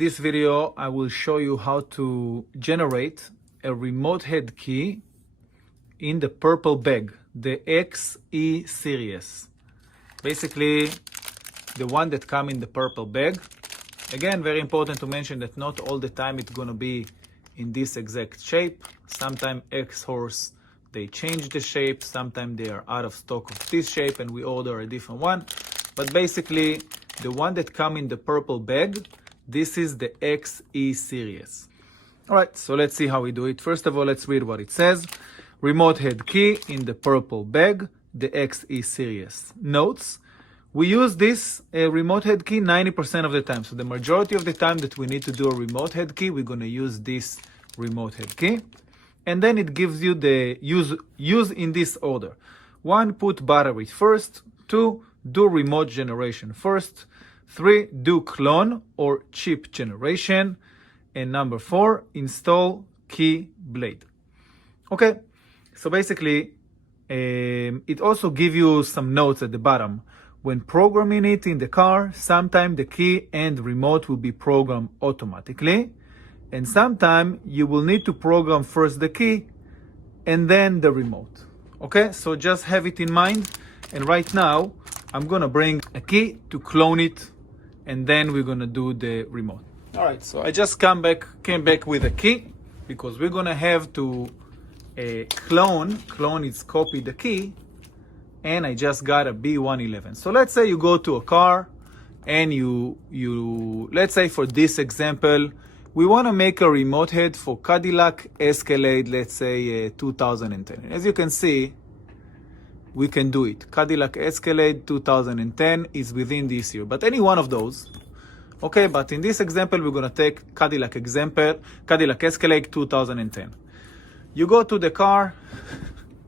this video, I will show you how to generate a remote head key in the purple bag, the XE series. Basically, the one that comes in the purple bag. Again, very important to mention that not all the time it's gonna be in this exact shape. Sometimes X-Horse, they change the shape. Sometimes they are out of stock of this shape and we order a different one. But basically, the one that comes in the purple bag, this is the XE series. All right, so let's see how we do it. First of all, let's read what it says. Remote head key in the purple bag, the XE series. Notes, we use this remote head key 90% of the time. So the majority of the time that we need to do a remote head key, we're gonna use this remote head key. And then it gives you the use in this order. 1, put battery first. 2, do remote generation first. 3, do clone or chip generation. And number 4, install key blade. Okay, so basically, it also gives you some notes at the bottom. When programming it in the car, sometimes the key and remote will be programmed automatically. And sometimes you will need to program first the key and then the remote. Okay, so just have it in mind. And right now, I'm gonna bring a key to clone it, and then we're gonna do the remote. All right, so I just came back with a key because we're gonna have to clone is copy the key, and I just got a B111. So let's say you go to a car and let's say for this example, we wanna make a remote head for Cadillac Escalade, let's say 2010. As you can see, we can do it. Cadillac Escalade 2010 is within this year, but any one of those. Okay, but in this example, we're gonna take Cadillac Escalade 2010. You go to the car,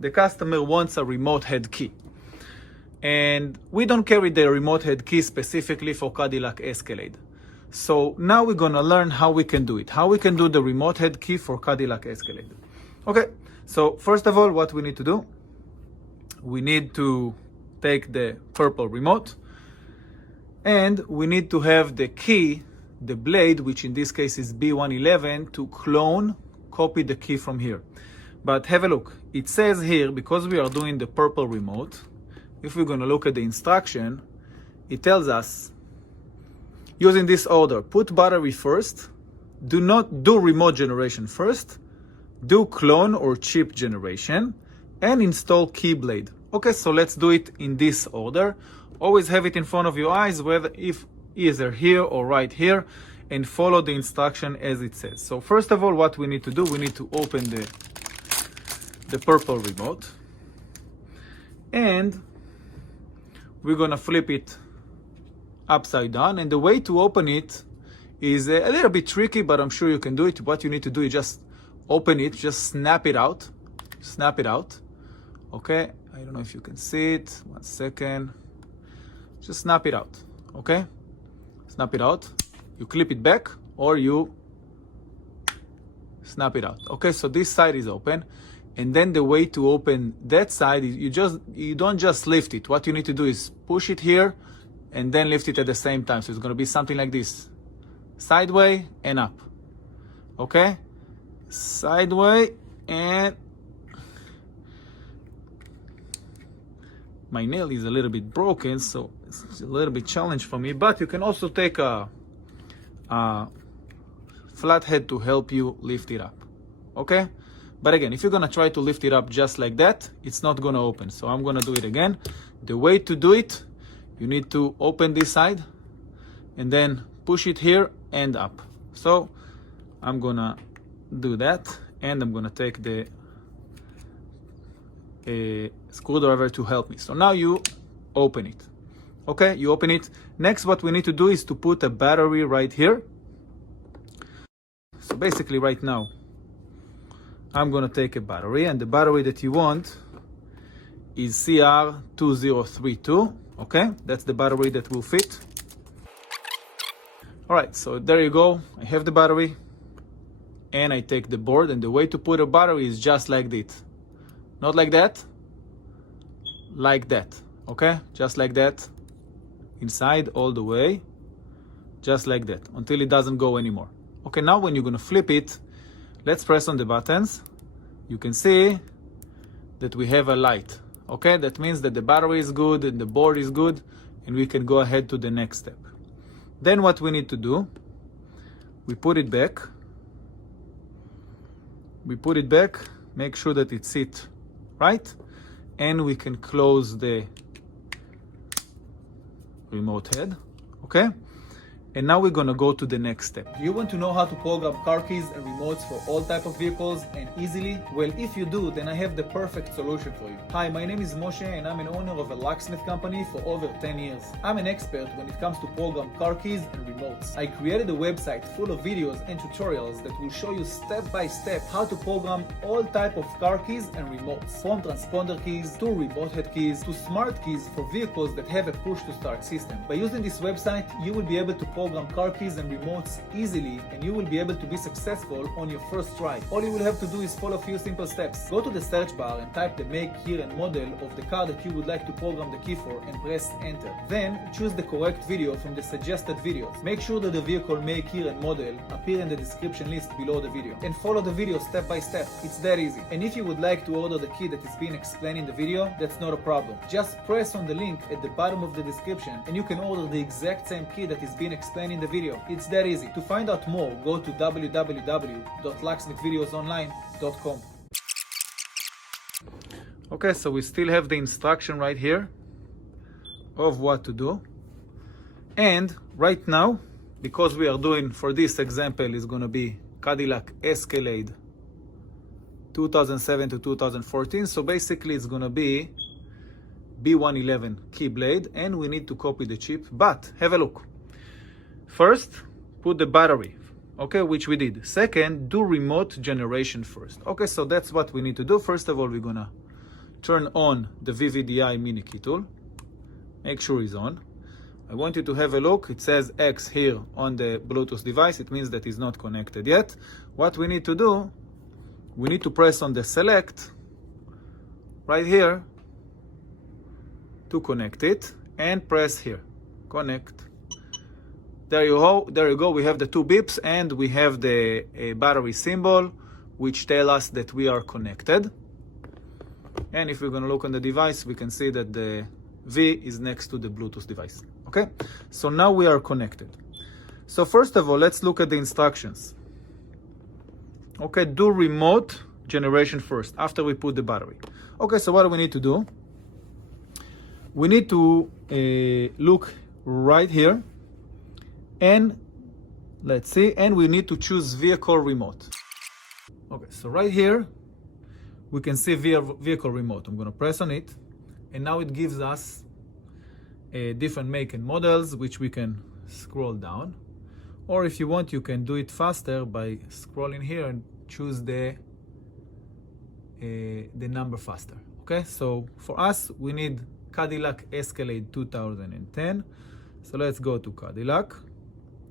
the customer wants a remote head key. And we don't carry the remote head key specifically for Cadillac Escalade. So now we're gonna learn how we can do it, how we can do the remote head key for Cadillac Escalade. Okay, so first of all, what we need to do, we need to take the purple remote, and we need to have the key, the blade, which in this case is B111, to copy the key from here. But have a look. It says here, because we are doing the purple remote, if we're gonna look at the instruction, it tells us, using this order, put battery first, do not do remote generation first, do clone or chip generation, and install key blade. Okay, so let's do it in this order. Always have it in front of your eyes, whether if either here or right here, and follow the instruction as it says. So first of all, what we need to do, we need to open the purple remote, and we're gonna flip it upside down. And the way to open it is a little bit tricky, but I'm sure you can do it. What you need to do is just open it, just snap it out. Okay, I don't know if you can see it. 1 second. Just snap it out. Okay, snap it out. You clip it back or you snap it out. Okay, so this side is open, and then the way to open that side is you don't just lift it. What you need to do is push it here and then lift it at the same time. So it's going to be something like this, sideways and up. Okay, sideways and my nail is a little bit broken, so it's a little bit challenge for me, but you can also take a flathead to help you lift it up. Okay, but again, if you're gonna try to lift it up just like that, it's not gonna open. So I'm gonna do it again. The way to do it, you need to open this side and then push it here and up. So I'm gonna do that, and I'm gonna take the screwdriver to help me. So now you open it. Okay, you open it. Next, what we need to do is to put a battery right here. So basically right now, I'm gonna take a battery, and the battery that you want is CR2032. Okay, that's the battery that will fit. All right, so there you go. I have the battery, and I take the board, and the way to put a battery is just like this. Not like that, like that. Okay, just like that, inside all the way. just like that, until it doesn't go anymore. Okay, now when you're gonna flip it, let's press on the buttons. You can see that we have a light. Okay, that means that the battery is good and the board is good, and we can go ahead to the next step. Then what we need to do, we put it back. We put it back, make sure that it sits right, and we can close the remote head. Okay? And now we're gonna go to the next step. Do you want to know how to program car keys and remotes for all type of vehicles and easily? Well, if you do, then I have the perfect solution for you. Hi, my name is Moshe and I'm an owner of a locksmith company for over 10 years. I'm an expert when it comes to program car keys and remotes. I created a website full of videos and tutorials that will show you step by step how to program all type of car keys and remotes, from transponder keys to remote head keys to smart keys for vehicles that have a push to start system. By using this website, you will be able to program car keys and remotes easily, and you will be able to be successful on your first try. All you will have to do is follow a few simple steps. Go to the search bar and type the make, year and model of the car that you would like to program the key for and press enter. Then choose the correct video from the suggested videos. Make sure that the vehicle make, year and model appear in the description list below the video, and follow the video step by step. It's that easy. And if you would like to order the key that is being explained in the video, that's not a problem. Just press on the link at the bottom of the description and you can order the exact same key that is being explained in the video. It's that easy. To find out more, go to www.locksmithvideosonline.com. Okay, so we still have the instruction right here of what to do. And right now, because we are doing, for this example, is going to be Cadillac Escalade 2007 to 2014. So basically it's going to be B111 keyblade, and we need to copy the chip. But have a look. First, put the battery, okay, which we did. Second, do remote generation first. Okay, so that's what we need to do. First of all, we're gonna turn on the VVDI mini key tool. Make sure it's on. I want you to have a look. It says X here on the Bluetooth device. It means that it's not connected yet. What we need to do, we need to press on the select right here to connect it, and press here, connect. There you go. We have the two beeps and we have the battery symbol, which tell us that we are connected. And if we're going to look on the device, we can see that the V is next to the Bluetooth device. Okay, so now we are connected. So first of all, let's look at the instructions. Okay, do remote generation first after we put the battery. Okay, so what do we need to do? We need to look right here. And let's see, and we need to choose vehicle remote. Okay, so right here, we can see vehicle remote. I'm gonna press on it, and now it gives us different make and models, which we can scroll down. Or if you want, you can do it faster by scrolling here and choose the number faster. Okay, so for us, we need Cadillac Escalade 2010. So let's go to Cadillac.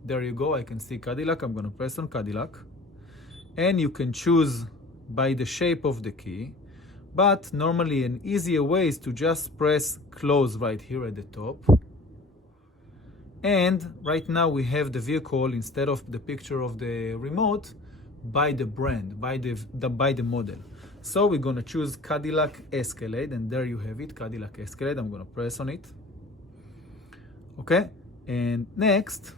There you go, I can see Cadillac. I'm going to press on Cadillac. And you can choose by the shape of the key. But normally an easier way is to just press close right here at the top. And right now we have the vehicle, instead of the picture of the remote, by the brand, by the model. So we're going to choose Cadillac Escalade, and there you have it, Cadillac Escalade. I'm going to press on it. Okay, and next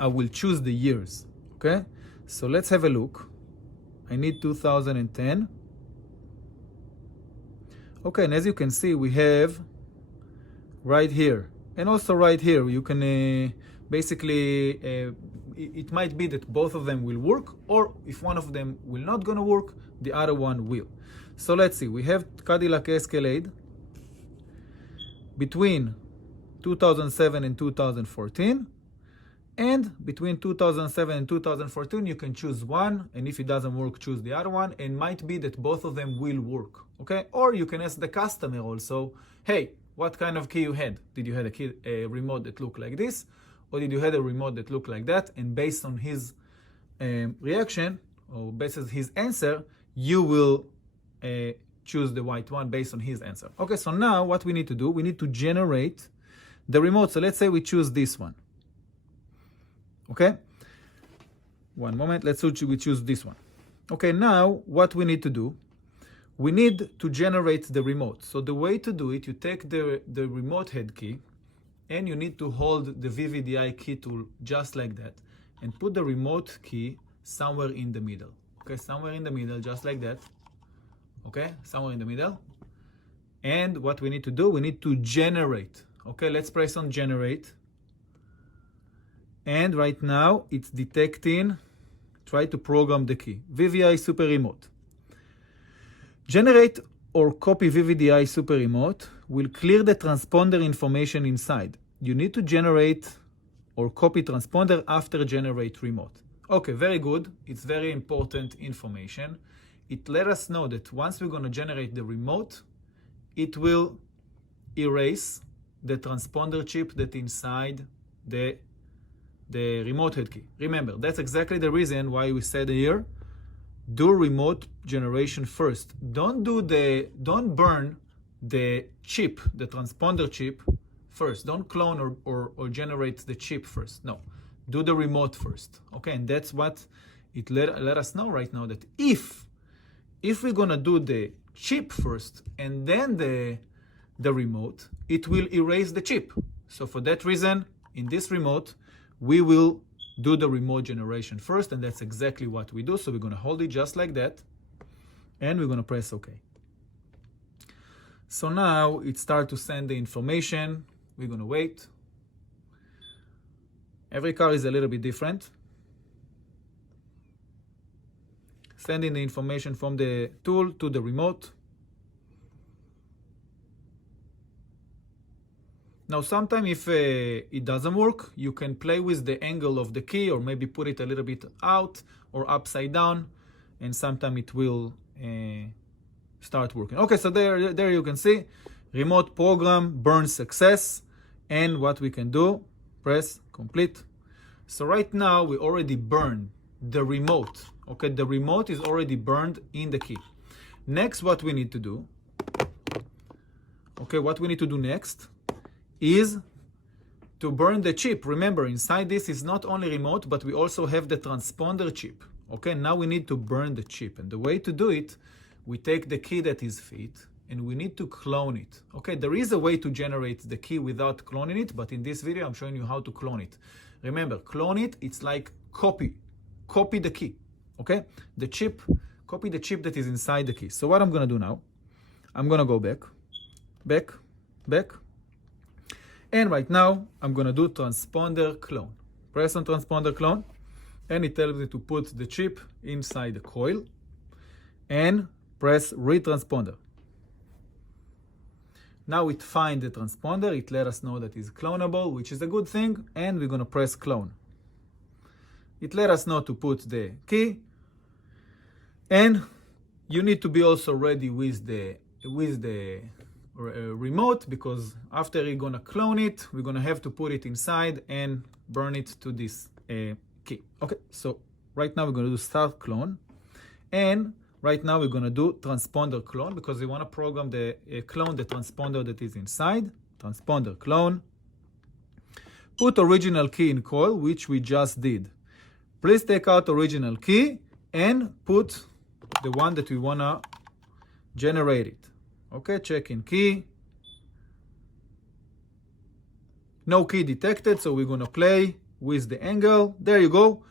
I will choose the years. Okay, so let's have a look. I need 2010. Okay, and as you can see, we have right here and also right here. You can basically, it might be that both of them will work, or if one of them will not gonna work, the other one will. So let's see, we have Cadillac Escalade between 2007 and 2014. And between 2007 and 2014, you can choose one, and if it doesn't work, choose the other one, and might be that both of them will work, okay? Or you can ask the customer also, hey, what kind of key you had? Did you have a remote that looked like this, or did you have a remote that looked like that? And based on his reaction, or based on his answer, you will choose the white one based on his answer. Okay, so now what we need to do, we need to generate the remote. So let's say we choose this one. Okay? One moment, we choose this one. Okay, now what we need to do, we need to generate the remote. So the way to do it, you take the remote head key and you need to hold the VVDI key tool just like that and put the remote key somewhere in the middle. Okay, somewhere in the middle, just like that. Okay, somewhere in the middle. And what we need to do, we need to generate. Okay, let's press on generate. And right now it's detecting, try to program the key. VVI Super Remote. Generate or copy VVDI Super Remote will clear the transponder information inside. You need to generate or copy transponder after generate remote. Okay, very good. It's very important information. It let us know that once we're going to generate the remote, it will erase the transponder chip that inside the remote head key. Remember, that's exactly the reason why we said here, do remote generation first. Don't burn the chip, the transponder chip first. Don't clone or generate the chip first. No, do the remote first. Okay, and that's what it let us know right now, that if we're gonna do the chip first and then the remote, it will erase the chip. So for that reason, in this remote, we will do the remote generation first, and that's exactly what we do. So we're going to hold it just like that, and we're going to press OK. So now it starts to send the information. We're going to wait. Every car is a little bit different. Sending the information from the tool to the remote. Now, sometimes if it doesn't work, you can play with the angle of the key or maybe put it a little bit out or upside down, and sometimes it will start working. Okay, so there you can see remote program burn success, and what we can do, press complete. So right now we already burned the remote. Okay, the remote is already burned in the key. Next, what we need to do, okay, what we need to do next is to burn the chip. Remember, inside this is not only remote, but we also have the transponder chip. Okay, now we need to burn the chip. And the way to do it, we take the key that is fit and we need to clone it. Okay, there is a way to generate the key without cloning it, but in this video, I'm showing you how to clone it. Remember, clone it, it's like copy the key. Okay, the chip, copy the chip that is inside the key. So what I'm gonna do now, I'm gonna go back. And right now, I'm going to do Transponder Clone. Press on Transponder Clone, and it tells me to put the chip inside the coil, and press Read Transponder. Now it finds the transponder. It let us know that it's clonable, which is a good thing, and we're going to press Clone. It let us know to put the key, and you need to be also ready with the remote, because after you're gonna clone it, we're gonna have to put it inside and burn it to this key. Okay, so right now we're gonna do start clone, and right now we're gonna do transponder clone, because we want to program the clone the transponder that is inside. Transponder clone. Put original key in coil, which we just did. Please take out original key and put the one that we wanna generate it. Okay, check in key. No key detected, so we're gonna play with the angle. There you go.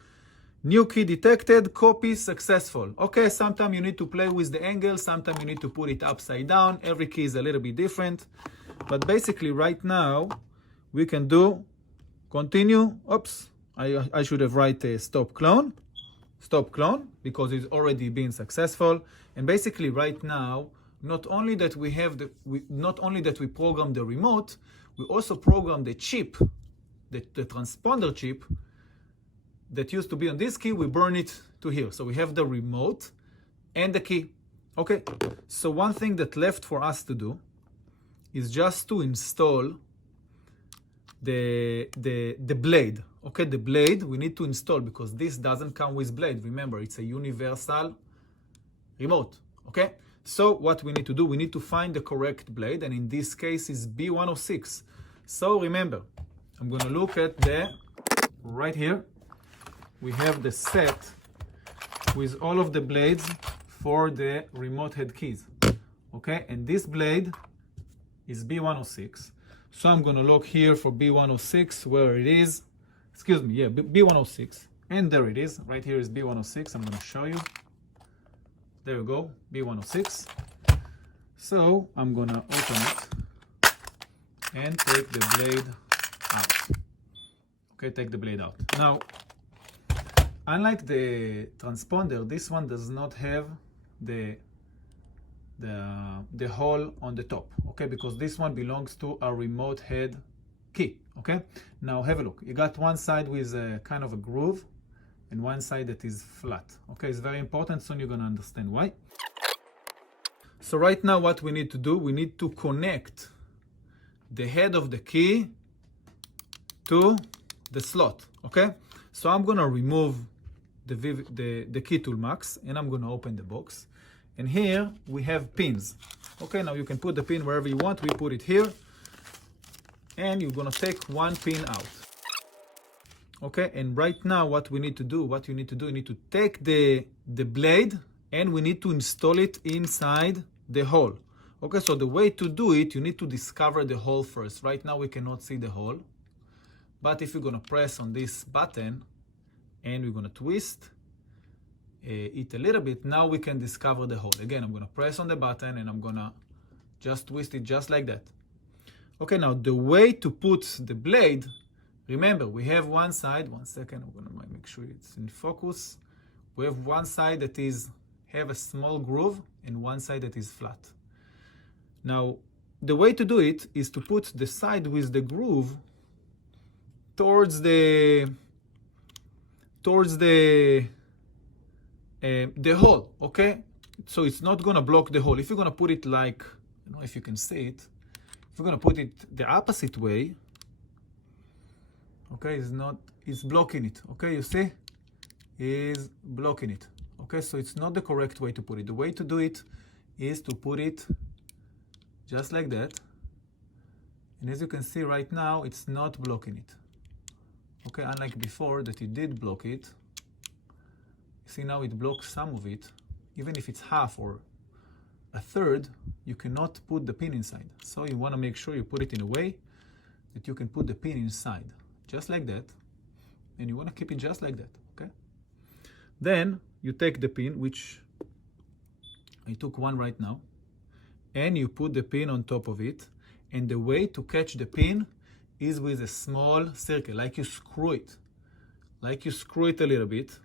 New key detected, copy successful. Okay, sometimes you need to play with the angle, sometimes you need to put it upside down. Every key is a little bit different. But basically right now, we can do continue. Oops, I should have write stop clone, because it's already been successful. And basically right now, not only that we program the remote, we also program the chip, the transponder chip that used to be on this key. We burn it to here. So we have the remote and the key. Okay, so one thing that left for us to do is just to install the blade. Okay, the blade we need to install, because this doesn't come with blade. Remember, it's a universal remote. Okay, so what we need to do, we need to find the correct blade, and in this case is B106. So remember, I'm going to look at the right here. we have the set with all of the blades for the remote head keys. Okay, and this blade is B106. So I'm gonna look here for B106 where it is. Excuse me, yeah, B106. And there it is. Right here is B106. I'm gonna show you. There we go, B106. So I'm gonna open it and take the blade out. Okay, take the blade out. Now, unlike the transponder, this one does not have the hole on the top, okay, because this one belongs to a remote head key. Okay, now have a look. You got one side with a kind of a groove and one side that is flat. Okay, it's very important. Soon you're gonna understand why. So right now what we need to do, we need to connect the head of the key to the slot. Okay, so I'm gonna remove the key tool max and I'm gonna open the box. And here we have pins. Okay, now you can put the pin wherever you want. We put it here. And you're gonna take one pin out. Okay, and right now what you need to do, you need to take the blade and we need to install it inside the hole. Okay, so the way to do it, you need to discover the hole first. Right now we cannot see the hole. But if you're gonna press on this button and we're gonna twist it a little bit, now we can discover the hole. Again, I'm gonna press on the button and I'm gonna just twist it just like that. Okay, now the way to put the blade, remember we have one side, one second, I'm gonna make sure it's in focus. We have one side that have a small groove and one side that is flat. Now, the way to do it is to put the side with the groove towards the hole, okay? So it's not gonna block the hole. If you're gonna put it like, I don't know if you can see it, if you're gonna put it the opposite way, okay, it's blocking it, okay, you see? Is blocking it, okay? So it's not the correct way to put it. The way to do it is to put it just like that. And as you can see right now, it's not blocking it. Okay, unlike before that it did block it. See, now it blocks some of it. Even if it's half or a third, you cannot put the pin inside. So you want to make sure you put it in a way that you can put the pin inside, just like that. And you want to keep it just like that, okay? Then you take the pin, which I took one right now, and you put the pin on top of it. And the way to catch the pin is with a small circle, like you screw it. Like you screw it a little bit.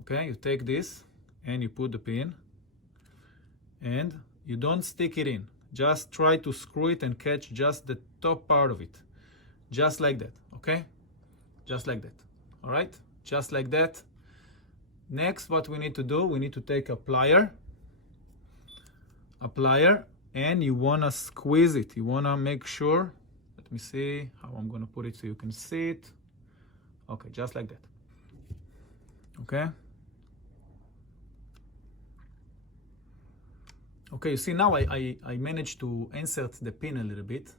Okay, you take this and you put the pin and you don't stick it in. Just try to screw it and catch just the top part of it. Just like that, okay? Just like that, all right? Just like that. Next, what we need to do, we need to take a plier, and you wanna squeeze it. You wanna make sure, let me see how I'm gonna put it so you can see it. Okay, just like that, okay? Okay, you see now I managed to insert the pin a little bit.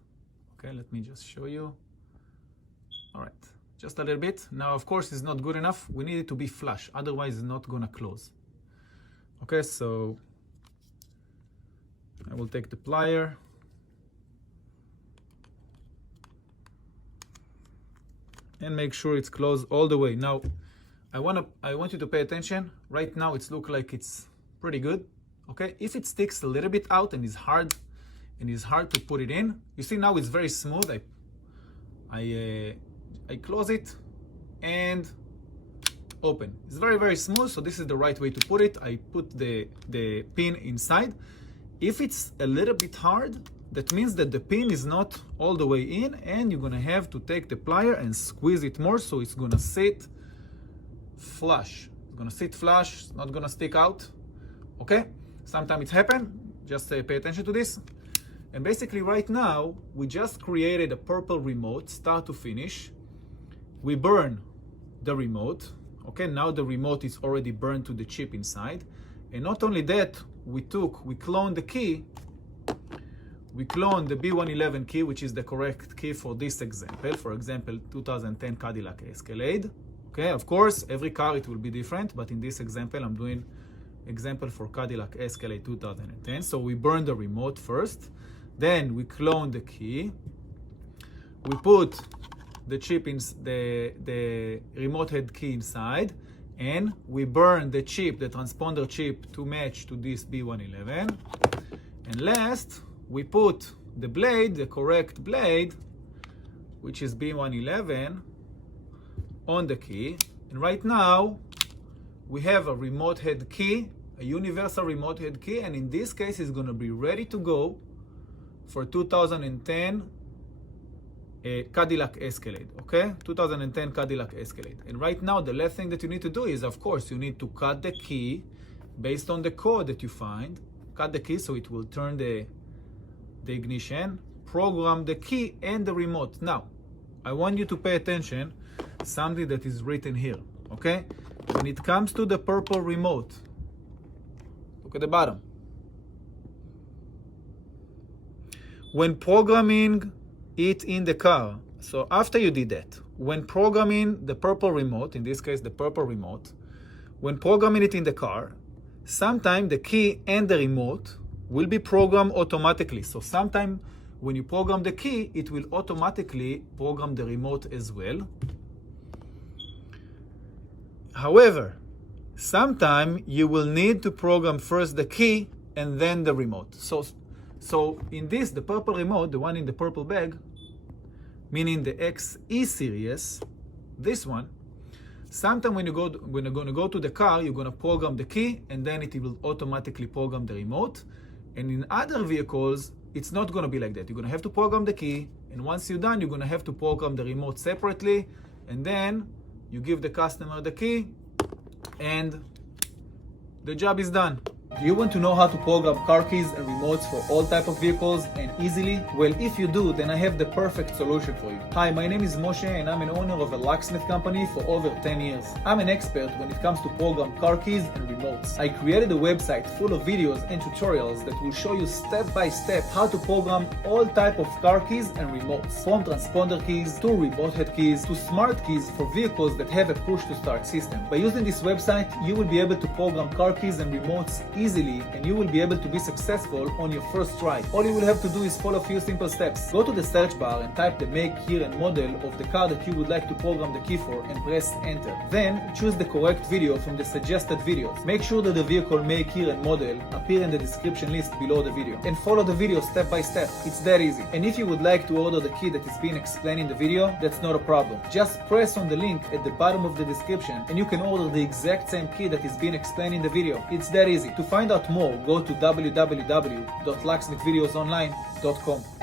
Okay, let me just show you. All right, just a little bit. Now, of course, it's not good enough. We need it to be flush, otherwise it's not gonna close. Okay, so I will take the plier. And make sure it's closed all the way. Now, I want you to pay attention. Right now, it's look like it's pretty good. Okay, if it sticks a little bit out and is hard to put it in, you see now it's very smooth. I close it and open. It's very, very smooth, so this is the right way to put it. I put the pin inside. If it's a little bit hard, that means that the pin is not all the way in, and you're gonna have to take the plier and squeeze it more, so it's gonna sit flush. It's gonna sit flush, it's not gonna stick out, okay? Sometimes it happens, just pay attention to this. And basically right now, we just created a purple remote, start to finish. We burn the remote, okay? Now the remote is already burned to the chip inside. And not only that, we cloned the key. We cloned the B111 key, which is the correct key for this example. For example, 2010 Cadillac Escalade, Okay, of course, every car it will be different, but in this example, I'm doing example for Cadillac Escalade 2010. So we burn the remote first, then we clone the key, we put the chip in the remote head key inside, and we burn the chip, the transponder chip, to match to this B111. And last, we put the blade, the correct blade, which is B111, on the key. And right now, we have a remote head key, a universal remote head key, and in this case, it's going to be ready to go for 2010 Cadillac Escalade, okay? 2010 Cadillac Escalade. And right now, the last thing that you need to do is, of course, you need to cut the key based on the code that you find. Cut the key so it will turn the ignition, program the key and the remote. Now, I want you to pay attention something that is written here, okay? When it comes to the purple remote, look at the bottom. When programming it in the car, so after you did that, when programming the purple remote, in this case the purple remote, when programming it in the car, sometimes the key and the remote will be programmed automatically. So sometimes when you program the key, it will automatically program the remote as well. However, sometimes you will need to program first the key and then the remote. So in this, the purple remote, the one in the purple bag, meaning the XE series, this one, sometimes when you're going to go to the car, you're going to program the key and then it will automatically program the remote. And in other vehicles, it's not going to be like that. You're going to have to program the key, and once you're done, you're going to have to program the remote separately, and then you give the customer the key, and the job is done. Do you want to know how to program car keys and remotes for all type of vehicles and easily? Well, if you do, then I have the perfect solution for you. Hi, my name is Moshe and I'm an owner of a locksmith company for over 10 years. I'm an expert when it comes to program car keys and remotes. I created a website full of videos and tutorials that will show you step by step how to program all type of car keys and remotes, from transponder keys to remote head keys to smart keys for vehicles that have a push to start system. By using this website, you will be able to program car keys and remotes easily, and you will be able to be successful on your first try. All you will have to do is follow a few simple steps. Go to the search bar and type the make, year and model of the car that you would like to program the key for and press enter. Then choose the correct video from the suggested videos. Make sure that the vehicle make, year and model appear in the description list below the video, and follow the video step by step. It's that easy. And if you would like to order the key that is being explained in the video, that's not a problem. Just press on the link at the bottom of the description and you can order the exact same key that is being explained in the video. It's that easy. To find out more, go to www.locksmithvideosonline.com.